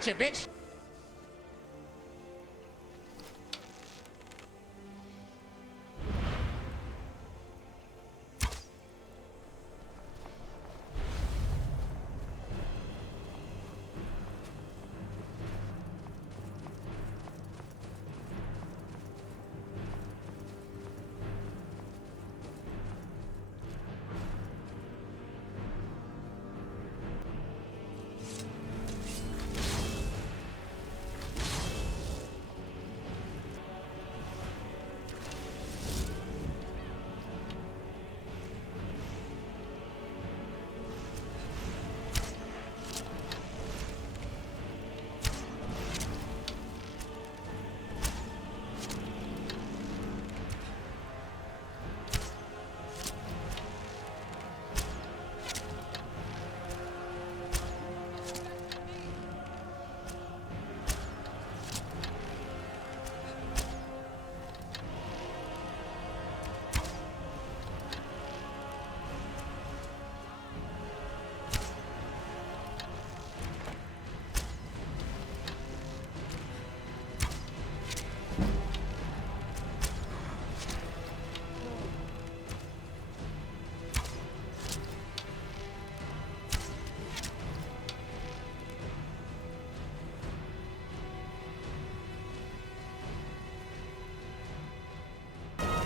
Gotcha, bitch!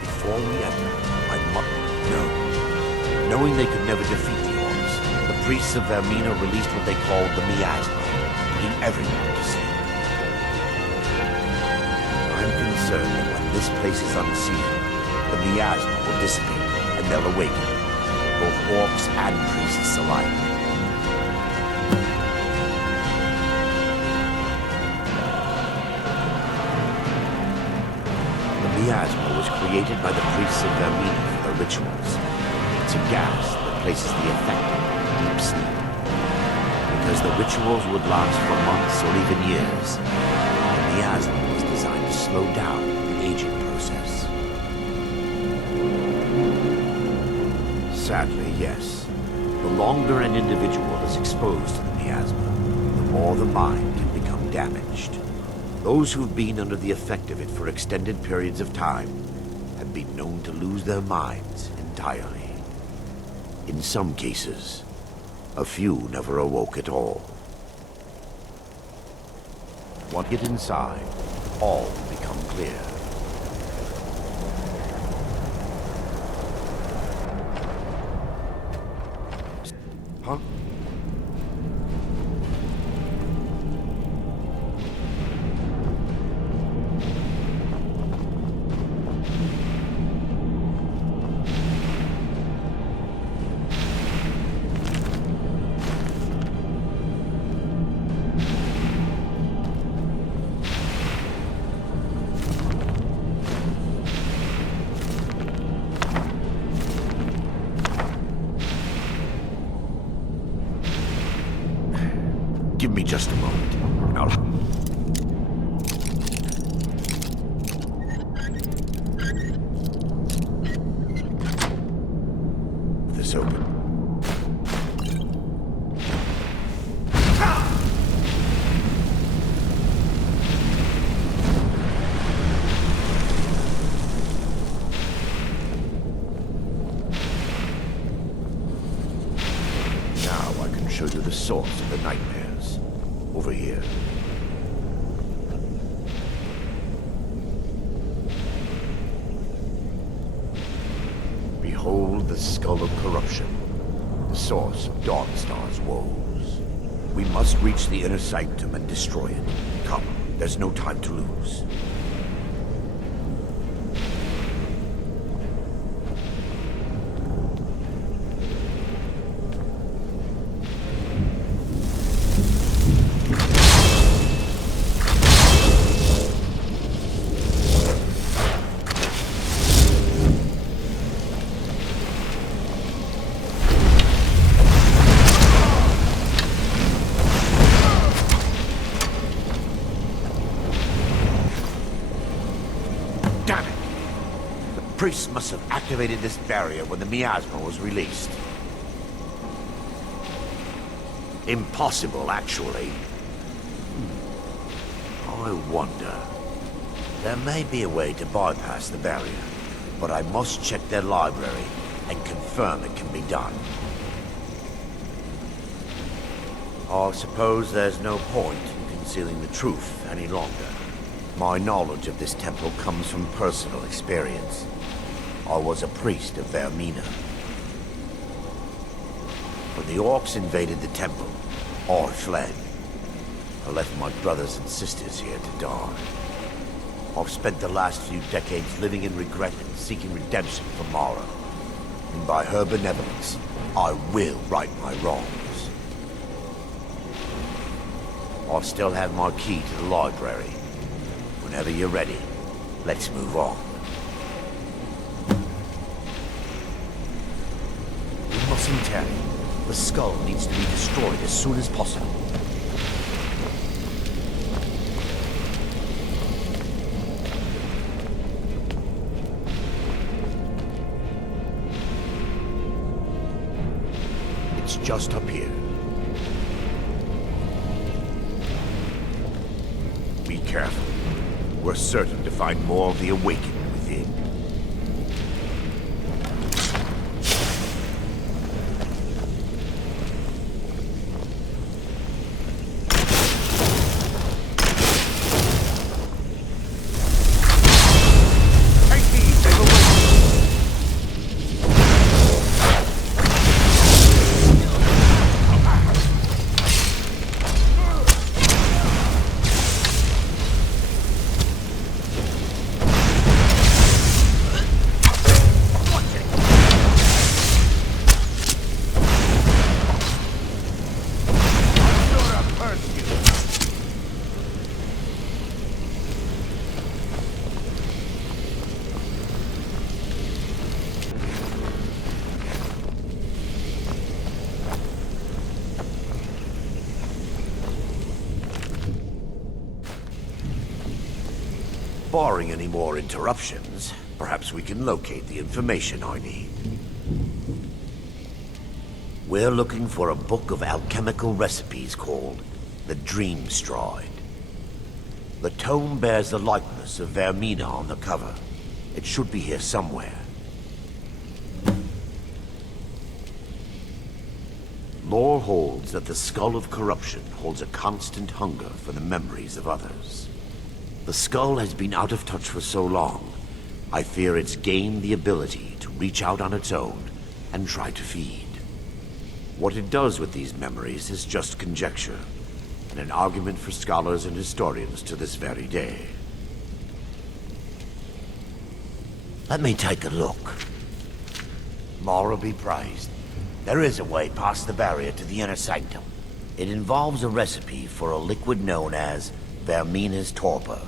Before we enter, I must know. Knowing they could never defeat the orcs, the priests of Vermina released what they called the miasma, putting everyone to sleep. I'm concerned that when this place is unsealed, the miasma will dissipate and they'll awaken, both orcs and priests alike. The miasma was created by the priests of Vermina for their rituals. It's a gas that places the affected in deep sleep. Because the rituals would last for months or even years, the miasma was designed to slow down the aging process. Sadly, yes. The longer an individual is exposed to the miasma, the more the mind can become damaged. Those who've been under the effect of it for extended periods of time have been known to lose their minds entirely. In some cases, a few never awoke at all. Once get inside, all will become clear. Huh? Give me just a moment, and I'll... This open. Now I can show you the source of the nightmare. Over here. Behold the skull of corruption, the source of Dawnstar's woes. We must reach the inner sanctum and destroy it. Come, there's no time to lose. Priests must have activated this barrier when the miasma was released. Impossible, actually. I wonder. There may be a way to bypass the barrier, but I must check their library and confirm it can be done. I suppose there's no point in concealing the truth any longer. My knowledge of this temple comes from personal experience. I was a priest of Vermina. When the orcs invaded the temple, I fled. I left my brothers and sisters here to die. I've spent the last few decades living in regret and seeking redemption for Mara. And by her benevolence, I will right my wrongs. I still have my key to the library. Whenever you're ready, let's move on. We mustn't tarry. The skull needs to be destroyed as soon as possible. It's just up here. Be careful. We're certain to find more of the awakening within. Barring any more interruptions, perhaps we can locate the information I need. We're looking for a book of alchemical recipes called the Dream Stride. The tome bears the likeness of Vermina on the cover. It should be here somewhere. Lore holds that the Skull of Corruption holds a constant hunger for the memories of others. The skull has been out of touch for so long, I fear it's gained the ability to reach out on its own and try to feed. What it does with these memories is just conjecture, and an argument for scholars and historians to this very day. Let me take a look. Mara be praised. There is a way past the barrier to the inner sanctum. It involves a recipe for a liquid known as Vermina's torpor.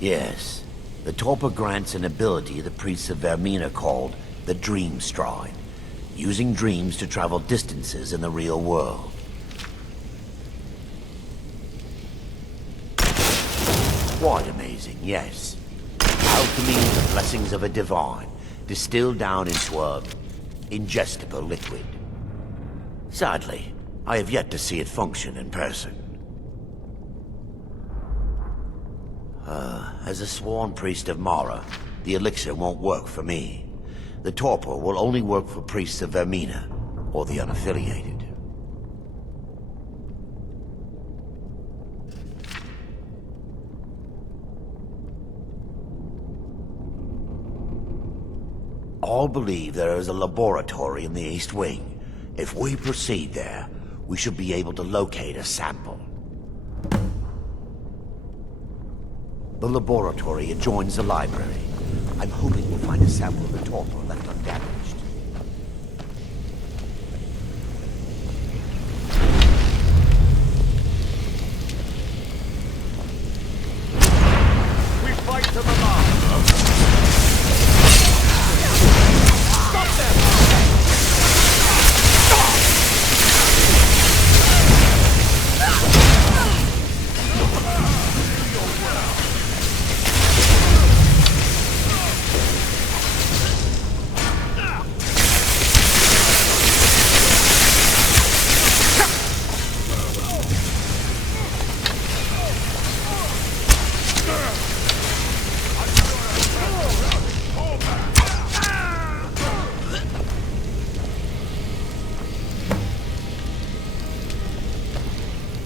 Yes, the torpor grants an ability the priests of Vermina called the Dream Stride, using dreams to travel distances in the real world. Quite amazing, yes. Alchemy is the blessings of a divine, distilled down into a ingestible liquid. Sadly, I have yet to see it function in person. As a sworn priest of Mara, the elixir won't work for me. The torpor will only work for priests of Vermina, or the unaffiliated. All believe there is a laboratory in the East Wing. If we proceed there, we should be able to locate a sample. The laboratory adjoins the library. I'm hoping we'll find a sample of the torpor left undamaged. We fight to the last. Stop them!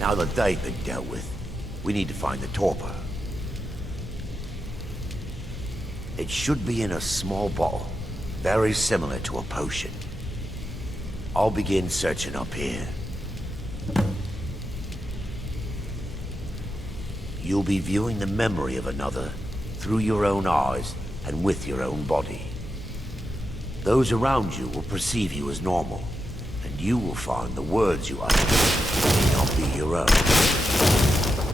Now that they've been dealt with, we need to find the torpor. It should be in a small bottle, very similar to a potion. I'll begin searching up here. You'll be viewing the memory of another through your own eyes and with your own body. Those around you will perceive you as normal, and you will find the words you utter may not be your own.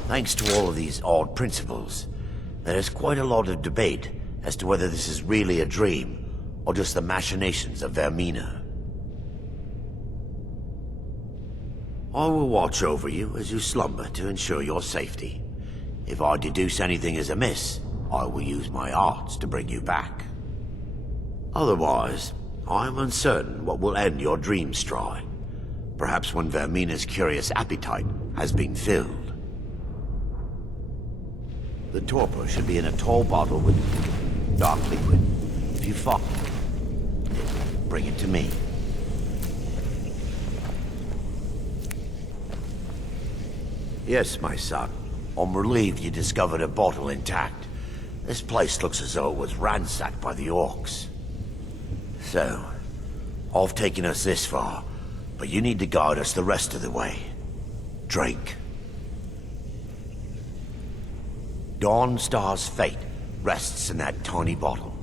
Thanks to all of these odd principles, there is quite a lot of debate as to whether this is really a dream or just the machinations of Vermina. I will watch over you as you slumber to ensure your safety. If I deduce anything is amiss, I will use my arts to bring you back. Otherwise, I am uncertain what will end your dream stride. Perhaps when Vermina's curious appetite has been filled. The torpor should be in a tall bottle with dark liquid. If you find it, bring it to me. Yes, my son. I'm relieved you discovered a bottle intact. This place looks as though it was ransacked by the orcs. So, I've taken us this far, but you need to guide us the rest of the way. Drink. Dawnstar's fate rests in that tiny bottle.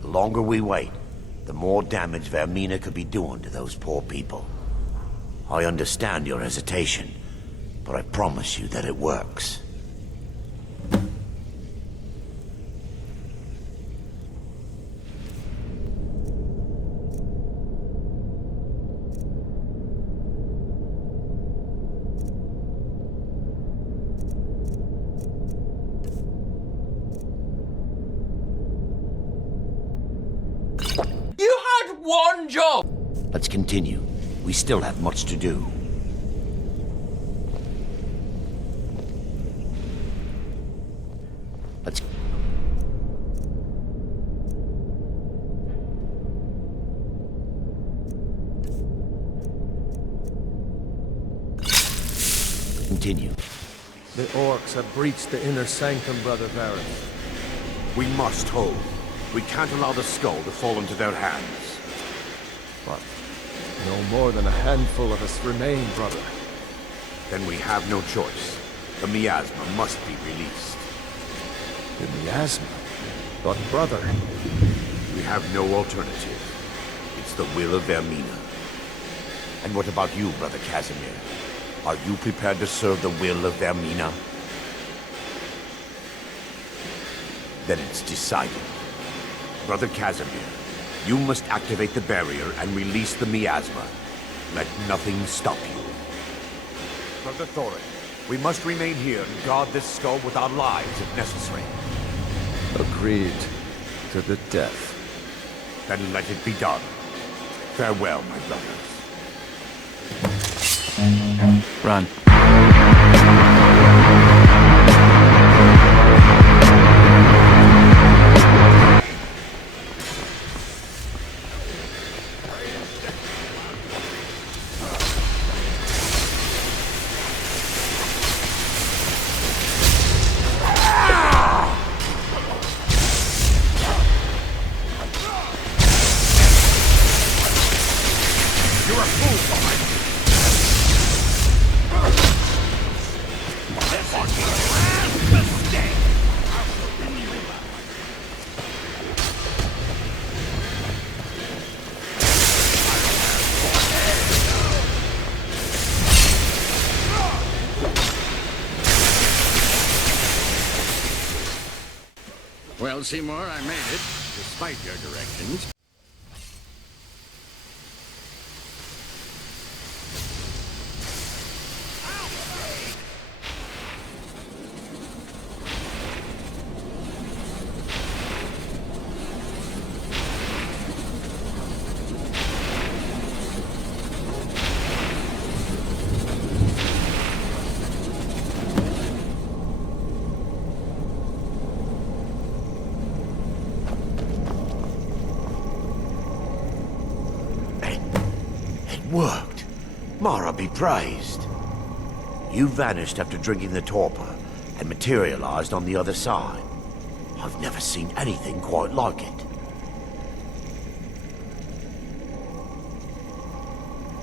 The longer we wait, the more damage Vermina could be doing to those poor people. I understand your hesitation, but I promise you that it works. You had one job! Let's continue. We still have much to do. Let's... continue. The orcs have breached the inner sanctum, Brother Varys. We must hold. We can't allow the skull to fall into their hands. But no more than a handful of us remain, brother. Then we have no choice. The miasma must be released. The miasma? But brother... We have no alternative. It's the will of Vermina. And what about you, Brother Casimir? Are you prepared to serve the will of Vermina? Then it's decided. Brother Casimir, you must activate the barrier and release the miasma. Let nothing stop you. Brother Thorin, we must remain here and guard this skull with our lives if necessary. Agreed to the death. Then let it be done. Farewell, my brothers. Run. Well, Seymour, I made it, despite your directions. Worked. Mara be praised. You vanished after drinking the torpor and materialized on the other side. I've never seen anything quite like it.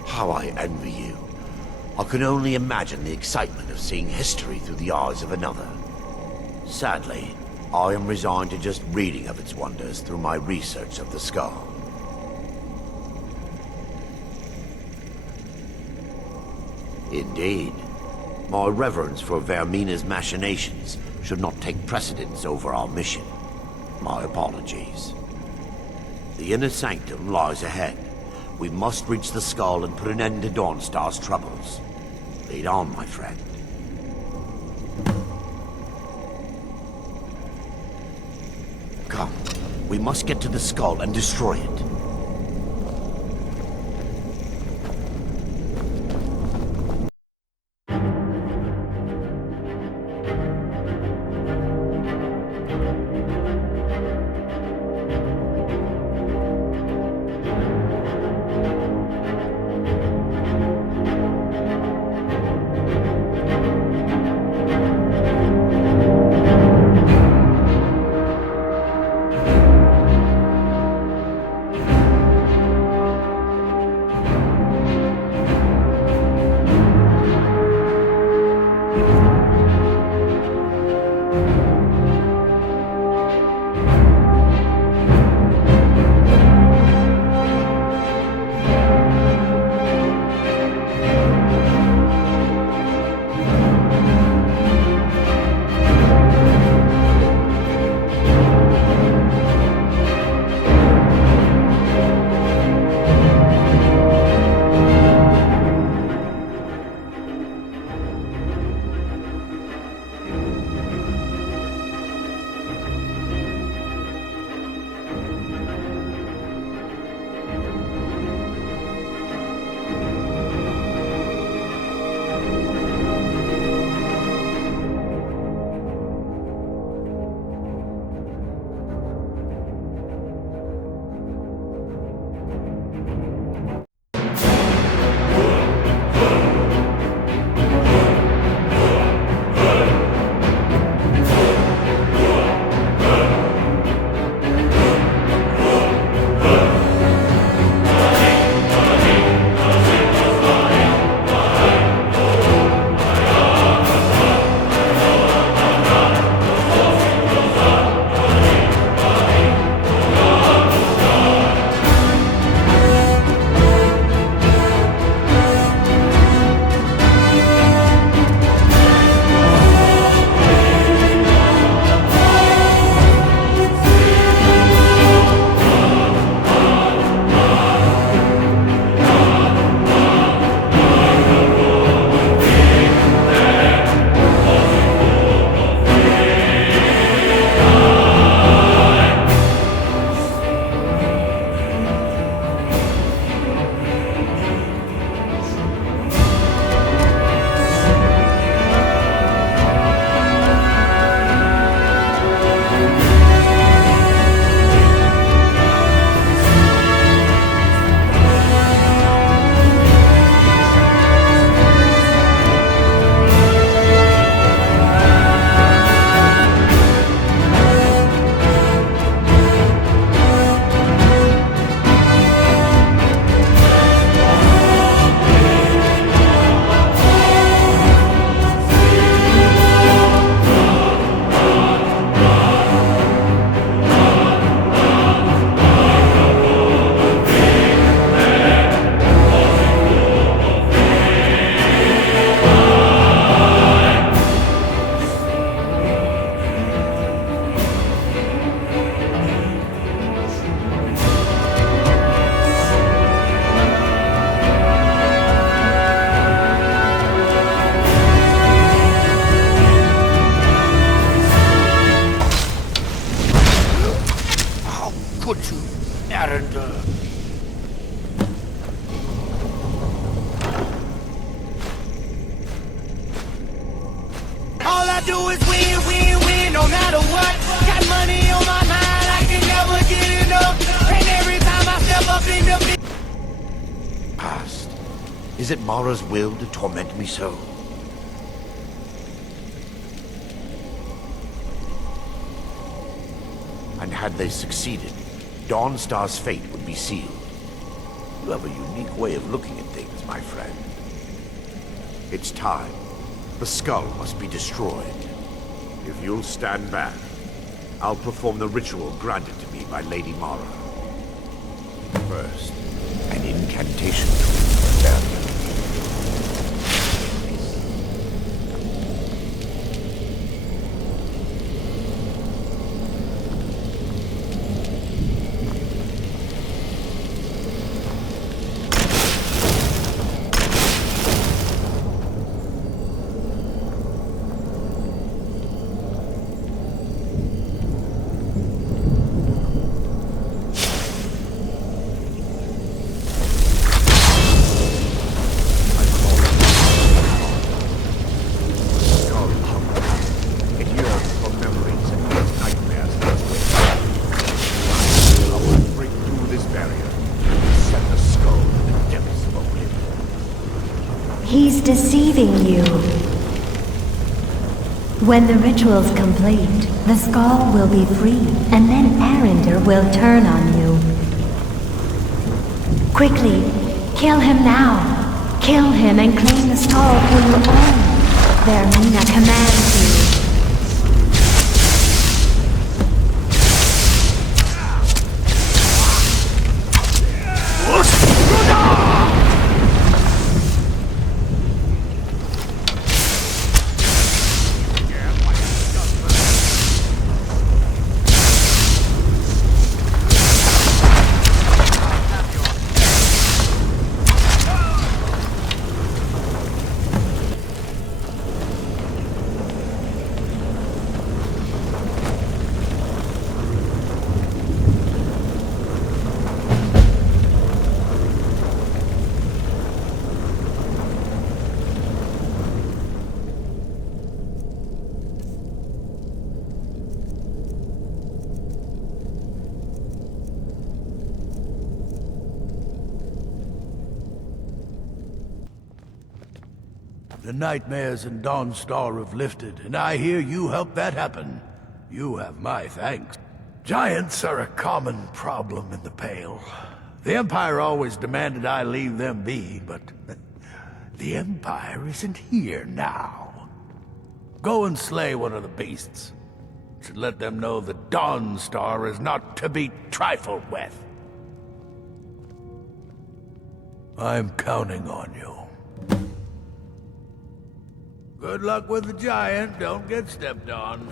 How I envy you. I can only imagine the excitement of seeing history through the eyes of another. Sadly, I am resigned to just reading of its wonders through my research of the skull. Indeed. My reverence for Vermina's machinations should not take precedence over our mission. My apologies. The inner sanctum lies ahead. We must reach the skull and put an end to Dawnstar's troubles. Lead on, my friend. Come, we must get to the skull and destroy it. do is win, win, win, no matter what. Got money on my mind, I can never get enough. And every time I step up in the Past. Is it Mara's will to torment me so? had they succeeded, Dawnstar's fate would be sealed. You have a unique way of looking at things, my friend. It's time. The skull must be destroyed. If you'll stand back, I'll perform the ritual granted to me by Lady Mara. First, an incantation to rebellion. He's deceiving you. When the ritual's complete, the skull will be free, and then Arender will turn on you. Quickly, kill him now. Kill him and claim the skull for your own. Vermina commands you. The nightmares in Dawnstar have lifted, and I hear you helped that happen. You have my thanks. Giants are a common problem in the Pale. The Empire always demanded I leave them be, but the Empire isn't here now. Go and slay one of the beasts. Should let them know that Dawnstar is not to be trifled with. I'm counting on you. Good luck with the giant. Don't get stepped on.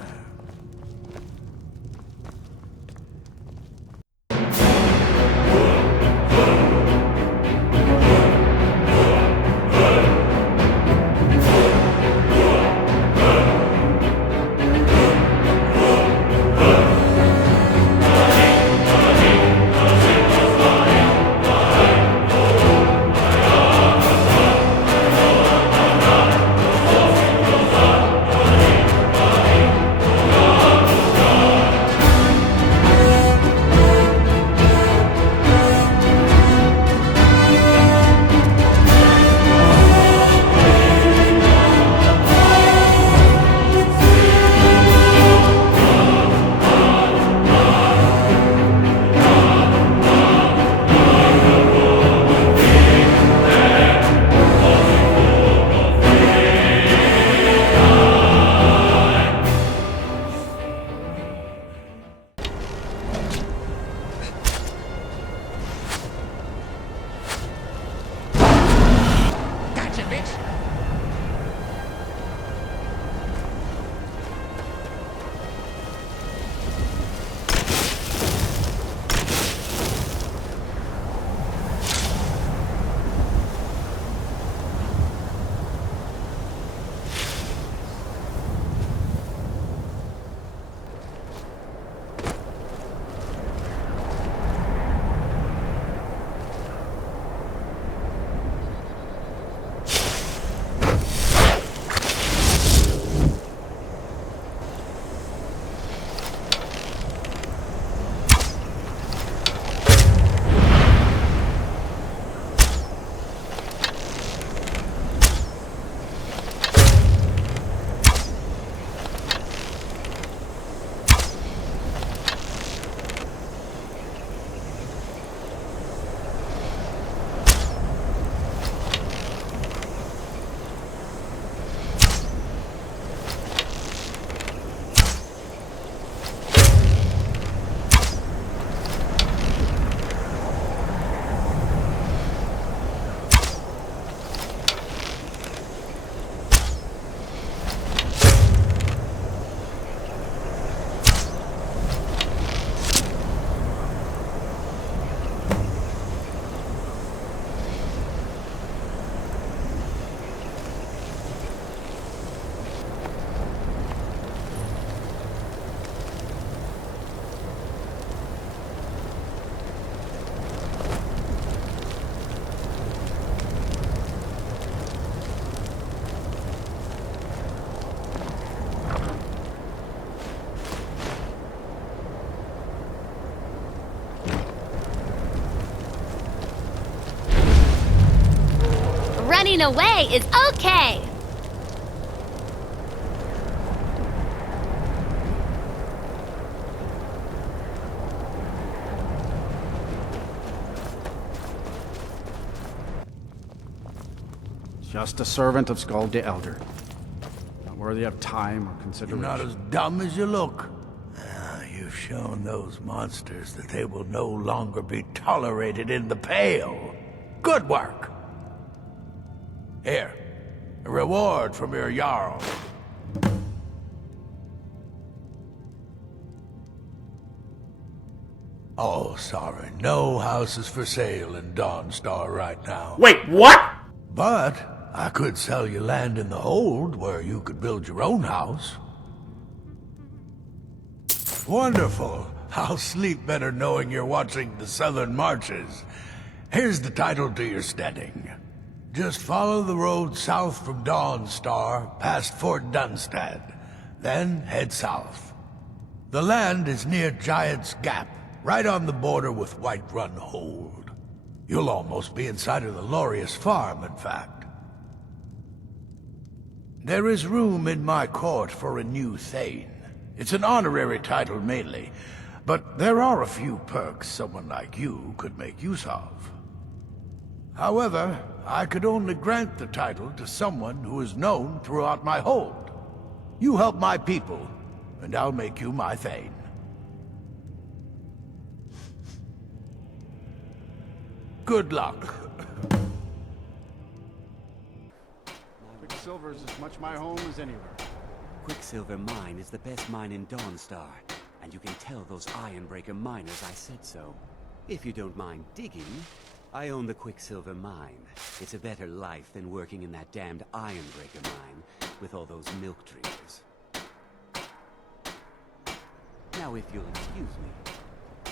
running away is okay. Just a servant of Skald the Elder. Not worthy of time or You're consideration. not as dumb as you look. You've shown those monsters that they will no longer be tolerated in the Pale. Good work. Here, a reward from your Jarl. Oh, sorry. No houses for sale in Dawnstar right now. Wait, what? But I could sell you land in the hold where you could build your own house. Wonderful. I'll sleep better knowing you're watching the Southern Marches. Here's the title to your steading. Just follow the road south from Dawnstar, past Fort Dunstad. Then head south. The land is near Giant's Gap, right on the border with Whiterun Hold. You'll almost be inside of the Lorius farm, in fact. There is room in my court for a new Thane. It's an honorary title mainly, but there are a few perks someone like you could make use of. However, I could only grant the title to someone who is known throughout my hold. You help my people, and I'll make you my Thane. Good luck. Quicksilver is as much my home as anywhere. Quicksilver Mine is the best mine in Dawnstar, and you can tell those Ironbreaker miners I said so. If you don't mind digging, I own the Quicksilver Mine. It's a better life than working in that damned Ironbreaker mine with all those milk drinkers. Now if you'll excuse me.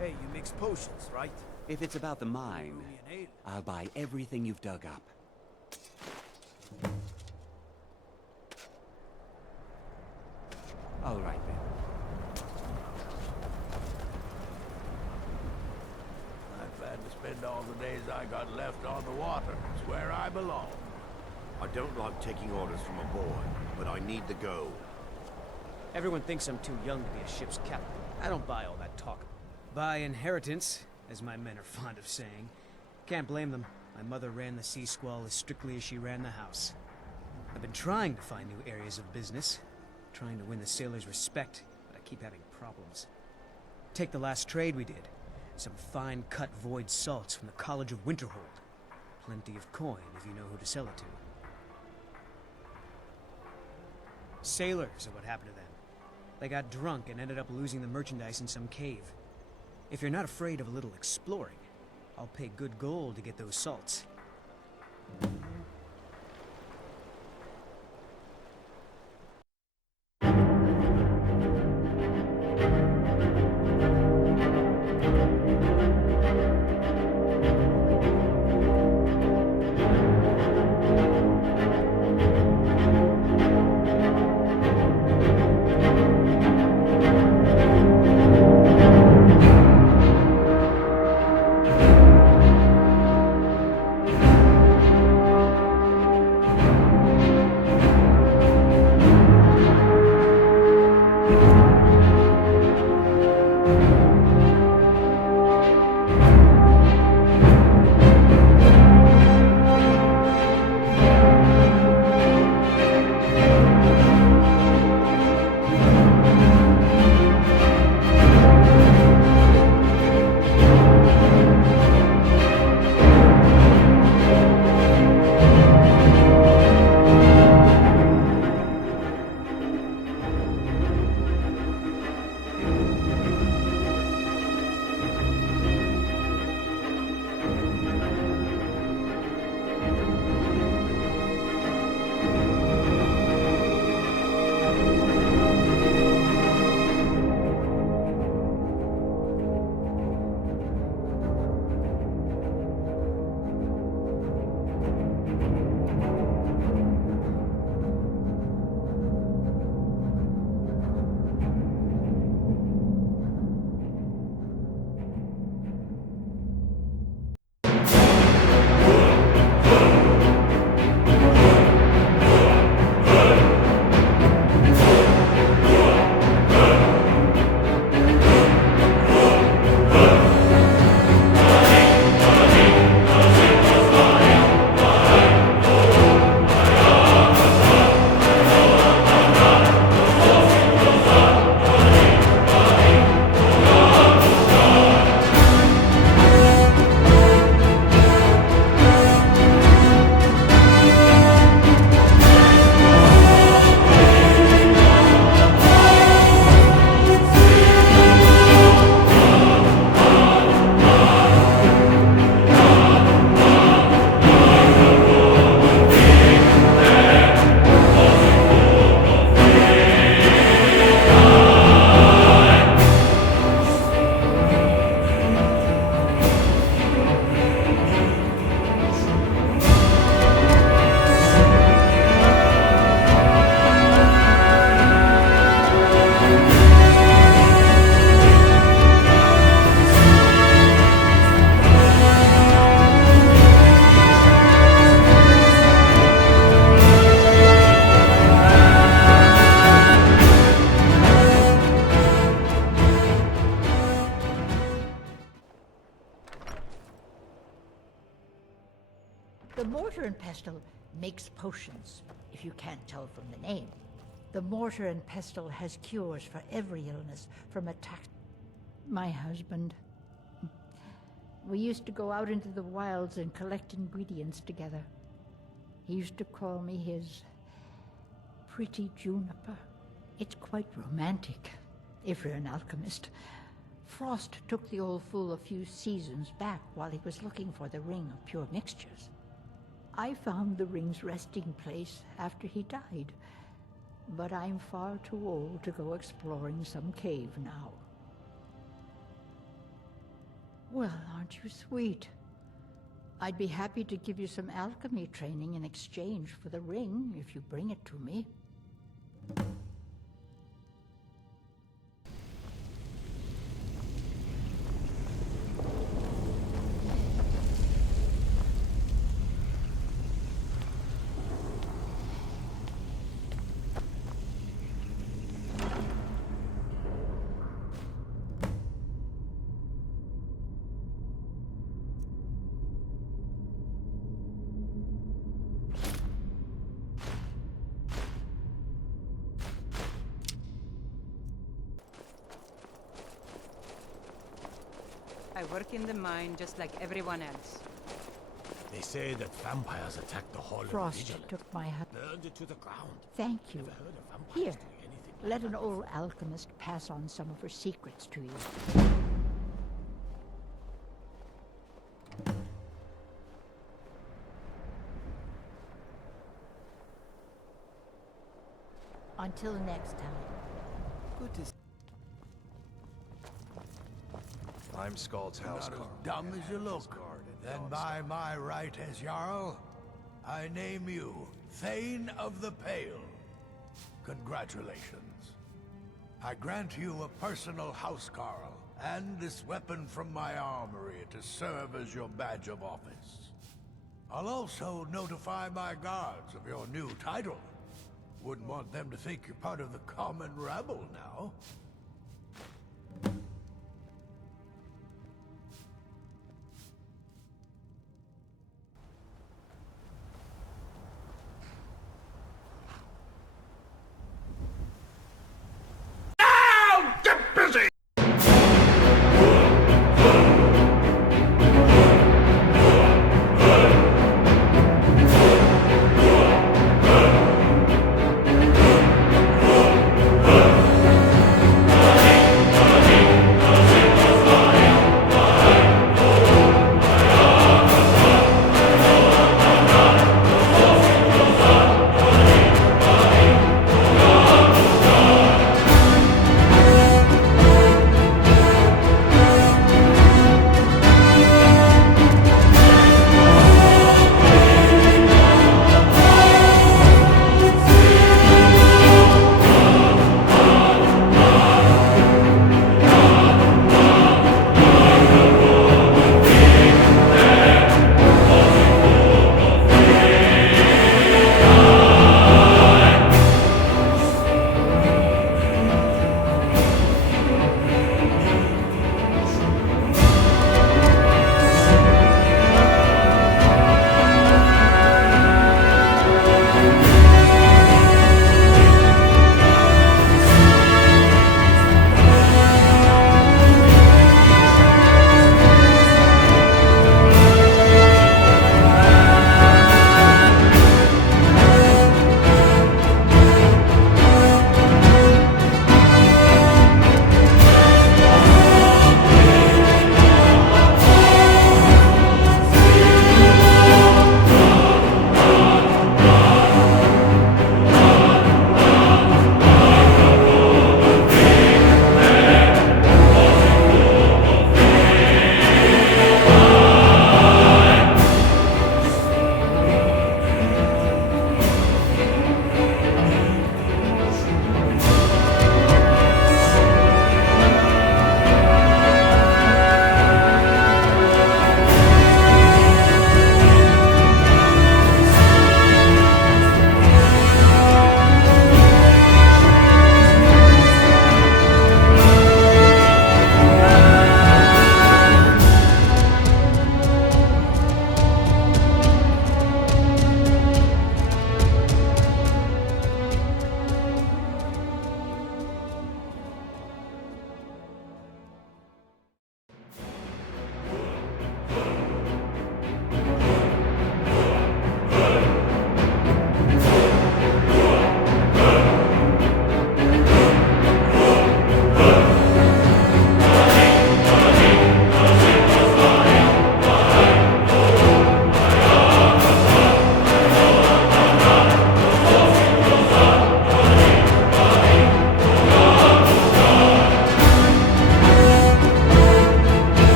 Hey, you mix potions, right? If it's about the mine, I'll buy everything you've dug up. All right, then. I'm glad to spend all the days I got left on the water. It's where I belong. I don't like taking orders from a boy, but I need to go. Everyone thinks I'm too young to be a ship's captain. I don't buy all that talk. By inheritance, as my men are fond of saying. Can't blame them. My mother ran the Sea Squall as strictly as she ran the house. I've been trying to find new areas of business, trying to win the sailors' respect, but I keep having problems. Take the last trade we did. Some fine-cut void salts from the College of Winterhold. Plenty of coin if you know who to sell it to. Sailors are what happened to them. They got drunk and ended up losing the merchandise in some cave. If you're not afraid of a little exploring, I'll pay good gold to get those salts. The mortar and pestle makes potions, if you can't tell from the name. The mortar and pestle has cures for every illness, from attack. My husband. We used to go out into the wilds and collect ingredients together. He used to call me his pretty juniper. It's quite romantic, if you're an alchemist. Frost took the old fool a few seasons back while he was looking for the ring of pure mixtures. I found the ring's resting place after he died, but I'm far too old to go exploring some cave now. Well, aren't you sweet? I'd be happy to give you some alchemy training in exchange for the ring if you bring it to me. I work in the mine just like everyone else. They say that vampires attack the Hall of Frost Vigilance. took my hut. Burned it to the ground. Thank you. Never heard of vampires Here, doing anything like let an that. old alchemist pass on some of her secrets to you. Until next time. Good to see. I'm Scald's You're house not as car. dumb as you look. Then by my right as Jarl, I name you Thane of the Pale. Congratulations. I grant you a personal housecarl and this weapon from my armory to serve as your badge of office. I'll also notify my guards of your new title. Wouldn't want them to think you're part of the common rabble now.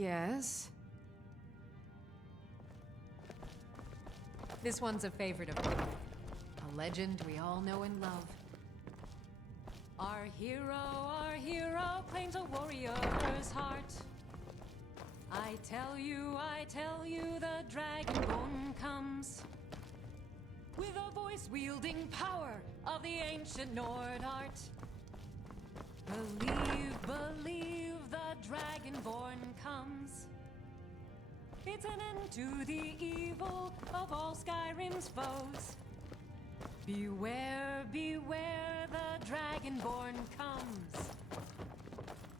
Yes? This one's a favorite of mine. A legend we all know and love. Our hero claims a warrior's heart. I tell you, the Dragonborn comes. With a voice-wielding power of the ancient Nord art. Believe, the Dragonborn comes. It's an end to the evil of all Skyrim's foes. Beware, the Dragonborn comes.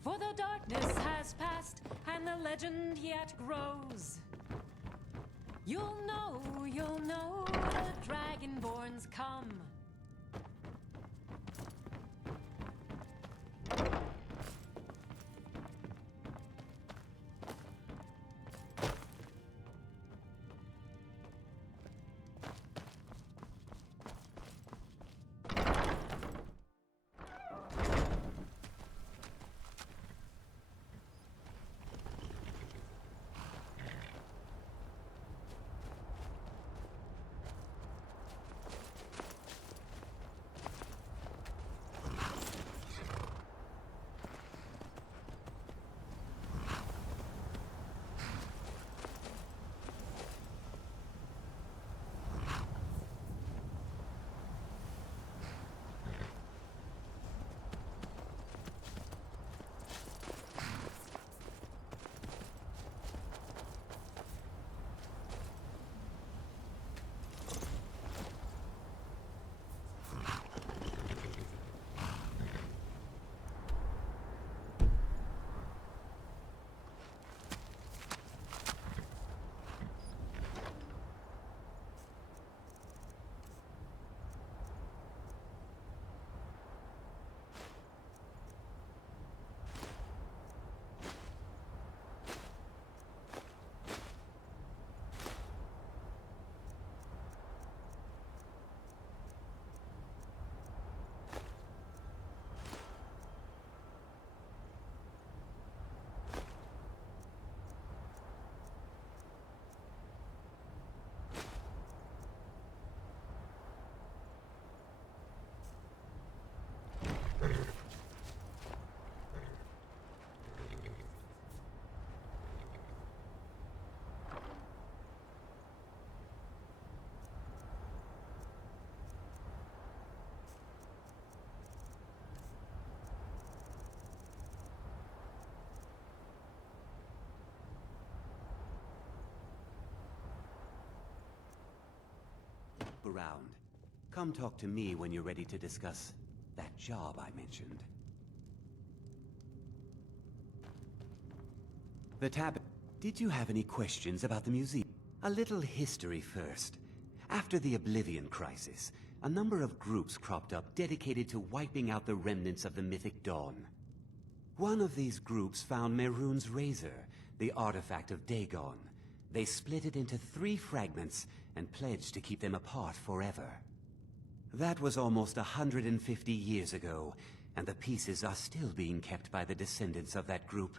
For the darkness has passed, and the legend yet grows. You'll know, the Dragonborns come. Around. Come talk to me when you're ready to discuss that job I mentioned. The tab. Did you have any questions about the museum? A little history first. After the Oblivion Crisis, a number of groups cropped up dedicated to wiping out the remnants of the mythic Dawn. One of these groups found Mehrunes Razor, the artifact of Dagon. They split it into 3 fragments and pledged to keep them apart forever. That was almost 150 years ago, and the pieces are still being kept by the descendants of that group,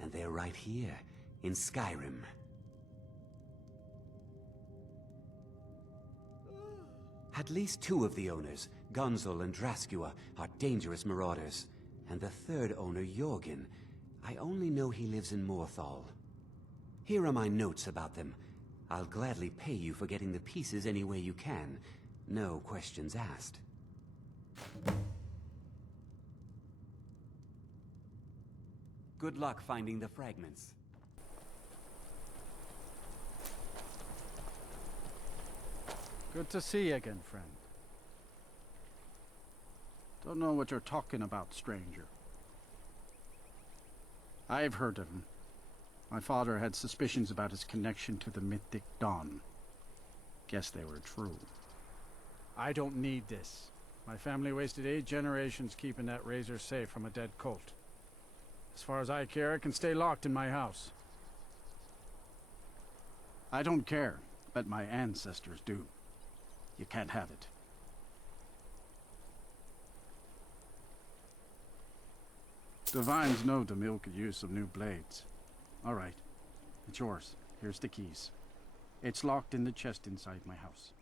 and they're right here, in Skyrim. At least 2 of the owners, Gunzel and Draskua, are dangerous marauders, and the 3rd owner, Jorgen, I only know he lives in Morthal. Here are my notes about them. I'll gladly pay you for getting the pieces any way you can. No questions asked. Good luck finding the fragments. Good to see you again, friend. Don't know what you're talking about, stranger. I've heard of him. My father had suspicions about his connection to the mythic Dawn. Guess they were true. I don't need this. My family wasted 8 generations keeping that razor safe from a dead cult. As far as I care, it can stay locked in my house. I don't care, but my ancestors do. You can't have it. Divines know the mill could use some new blades. All right. It's yours. Here's the keys. It's locked in the chest inside my house.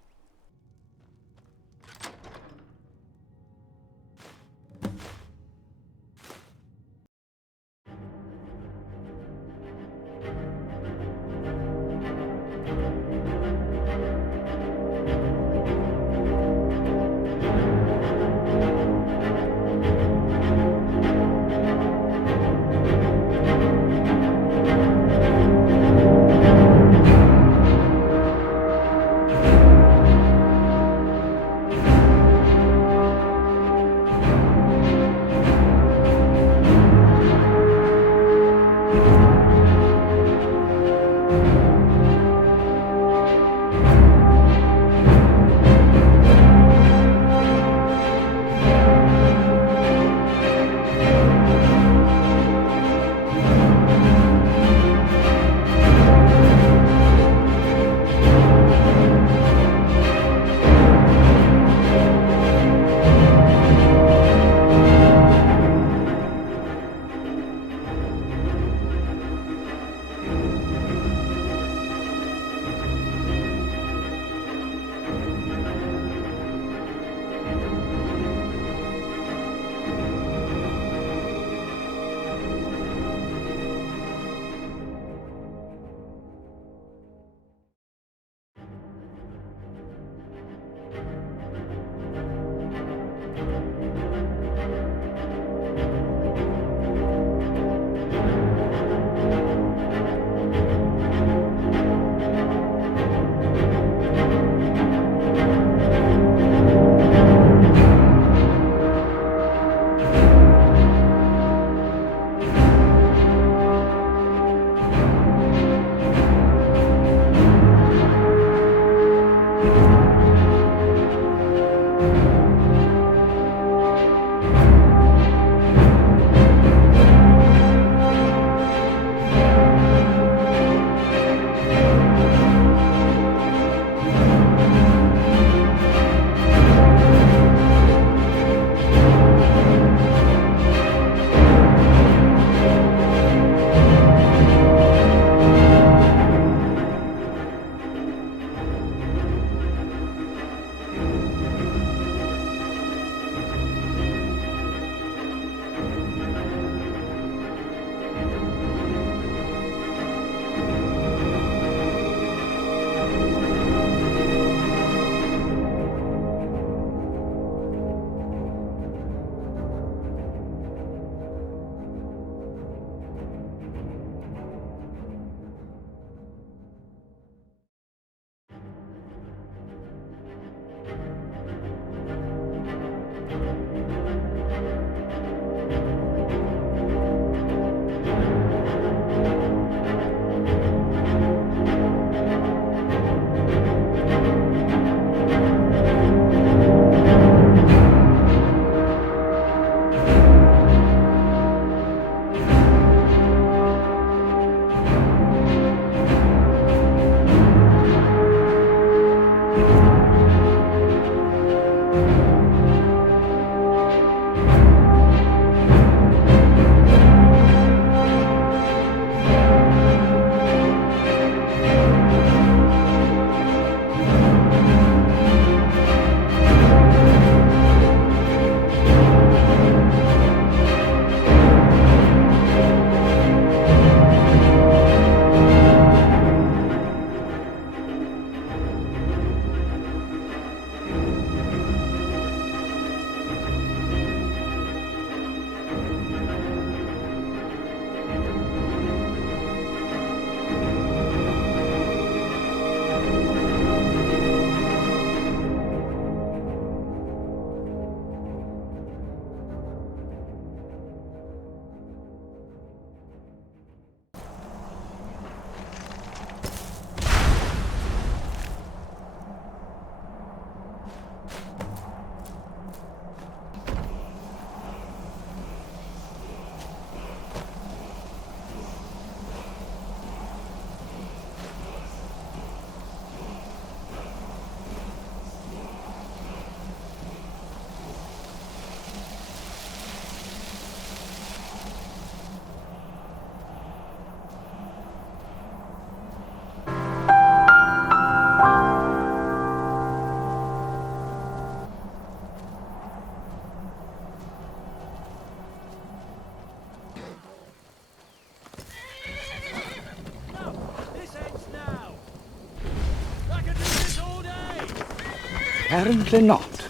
Apparently not.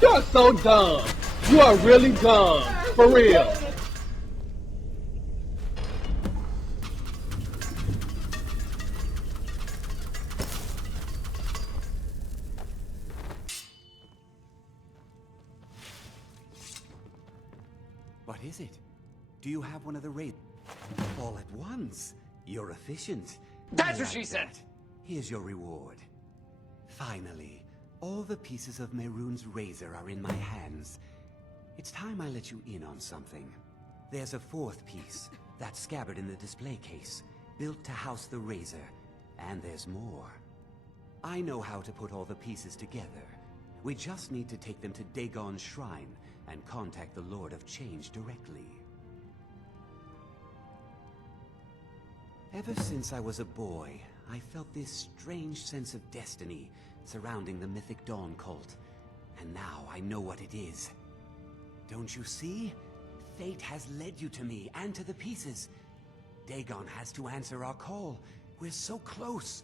You're so dumb. You are really dumb. For real. What is it? Do you have one of the razors? All at once? You're efficient. That's what she said! Here's your reward. Finally, all the pieces of Mehrunes Razor are in my hands. It's time I let you in on something. There's a fourth piece, that scabbard in the display case, built to house the razor. And there's more. I know how to put all the pieces together. We just need to take them to Dagon's shrine and contact the Lord of Change directly. Ever since I was a boy, I felt this strange sense of destiny surrounding the Mythic Dawn cult. And now I know what it is. Don't you see? Fate has led you to me and to the pieces. Dagon has to answer our call. We're so close.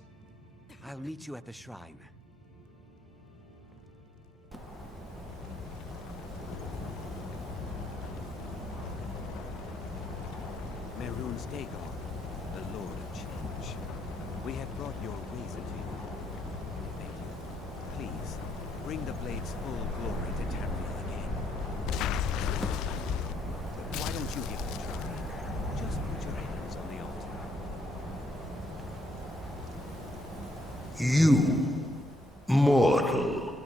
I'll meet you at the shrine. Mehrunes Dagon, the Lord of Change. We have brought your razor to you. Thank you. Please, bring the blade's full glory to Tamriel again. But why don't you give it a try? Just put your hands on the altar. You, mortal,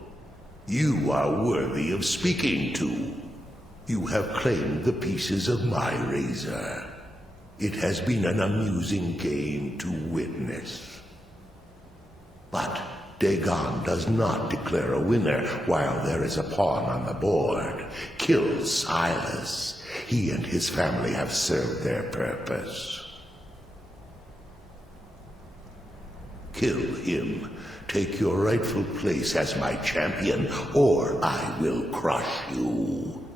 you are worthy of speaking to. You have claimed the pieces of my razor. It has been an amusing game to witness. But Dagon does not declare a winner while there is a pawn on the board. Kill Silas. He and his family have served their purpose. Kill him. Take your rightful place as my champion, or I will crush you.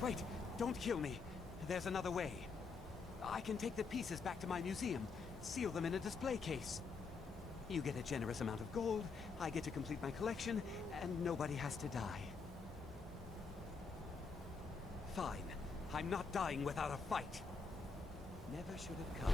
wait. Don't kill me. There's another way. I can take the pieces back to my museum, seal them in a display case. You get a generous amount of gold, I get to complete my collection, and nobody has to die. Fine. I'm not dying without a fight. Never should have come.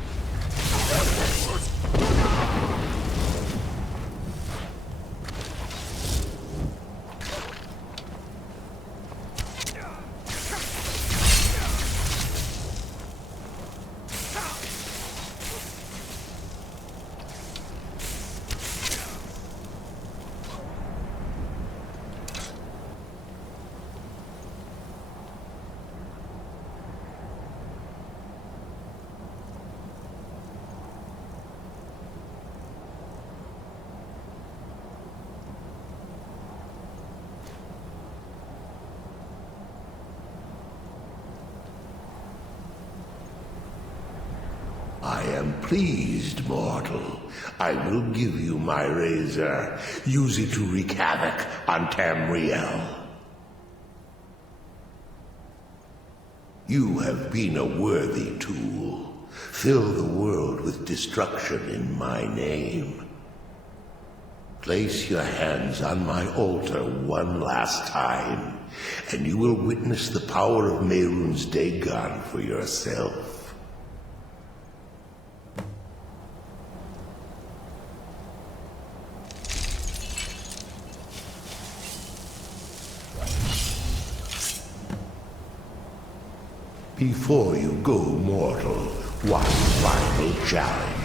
I am pleased, mortal. I will give you my razor. Use it to wreak havoc on Tamriel. You have been a worthy tool. Fill the world with destruction in my name. Place your hands on my altar one last time, and you will witness the power of Mehrunes Dagon for yourself. Before you go, mortal, one final challenge.